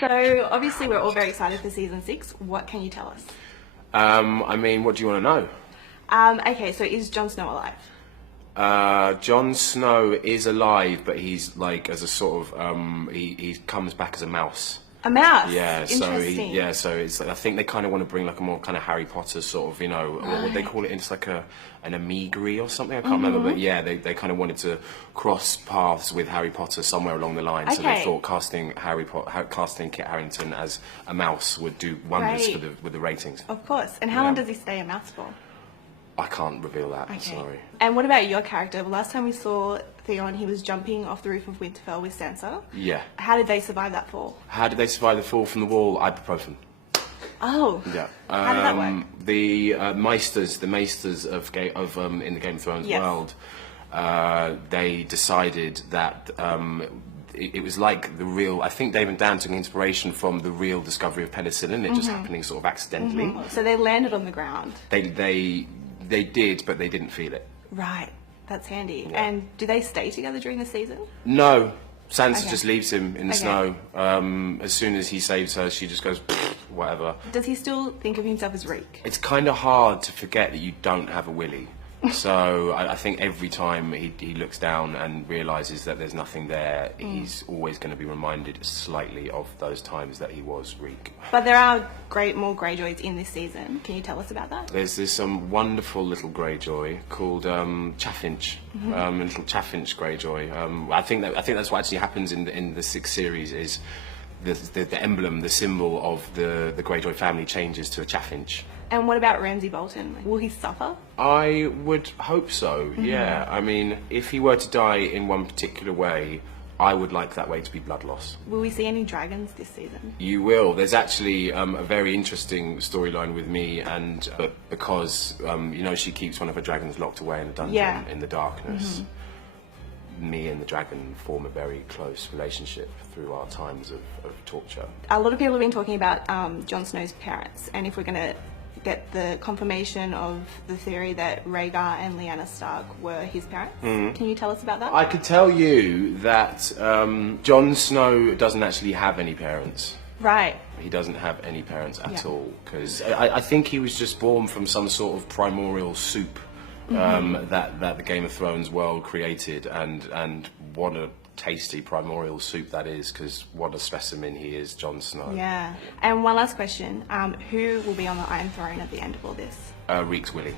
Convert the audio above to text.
So obviously we're all very excited for season 6. What can you tell us? I mean, what do you want to know? Okay, so is Jon Snow alive? Jon Snow is alive, but he's like as a sort of he comes back as a mouse. A mouse. Yeah, Interesting. so it's like, I think they kind of want to bring like a more kind of Harry Potter sort of, what would they call it? It's like an amiguri or something. I can't remember, but yeah, they kind of wanted to cross paths with Harry Potter somewhere along the line. So they thought casting Kit Harington as a mouse would do wonders with the ratings. Of course. And how long does he stay a mouse for? I can't reveal that. Sorry. And what about your character? Last time we saw Theon, he was jumping off the roof of Winterfell with Sansa. Yeah. How did they survive that fall? How did they survive the fall from the wall? Ibuprofen. Oh. Yeah. How did that work? The maesters of in the Game of Thrones world, they decided that it was like the real. I think Dave and Dan took inspiration from the real discovery of penicillin. It just happening sort of accidentally. So they landed on the ground. They did, but they didn't feel it. Right. That's handy. Yeah. And do they stay together during the season? No. Sansa just leaves him in the snow. As soon as he saves her, she just goes, whatever. Does he still think of himself as Reek? It's kind of hard to forget that you don't have a willy. So I think every time he looks down and realises that there's nothing there, he's always going to be reminded slightly of those times that he was Reek. But there are more Greyjoys in this season. Can you tell us about that? There's some wonderful little Greyjoy called Chaffinch, a little Chaffinch Greyjoy. I think that's what actually happens in the 6th series is the emblem, the symbol of the Greyjoy family changes to a Chaffinch. And what about Ramsay Bolton? Will he suffer? I would hope so, yeah. I mean, if he were to die in one particular way, I would like that way to be blood loss. Will we see any dragons this season? You will. There's actually a very interesting storyline with me, and because, she keeps one of her dragons locked away in a dungeon in the darkness. Me and the dragon form a very close relationship through our times of torture. A lot of people have been talking about Jon Snow's parents, and if we're going to get the confirmation of the theory that Rhaegar and Lyanna Stark were his parents. Can you tell us about that? I could tell you that Jon Snow doesn't actually have any parents. Right. He doesn't have any parents at all, because I think he was just born from some sort of primordial soup that the Game of Thrones world created, and what a tasty primordial soup that is, because what a specimen he is, Jon Snow. Yeah. And one last question, who will be on the Iron Throne at the end of all this? Reek's Willie.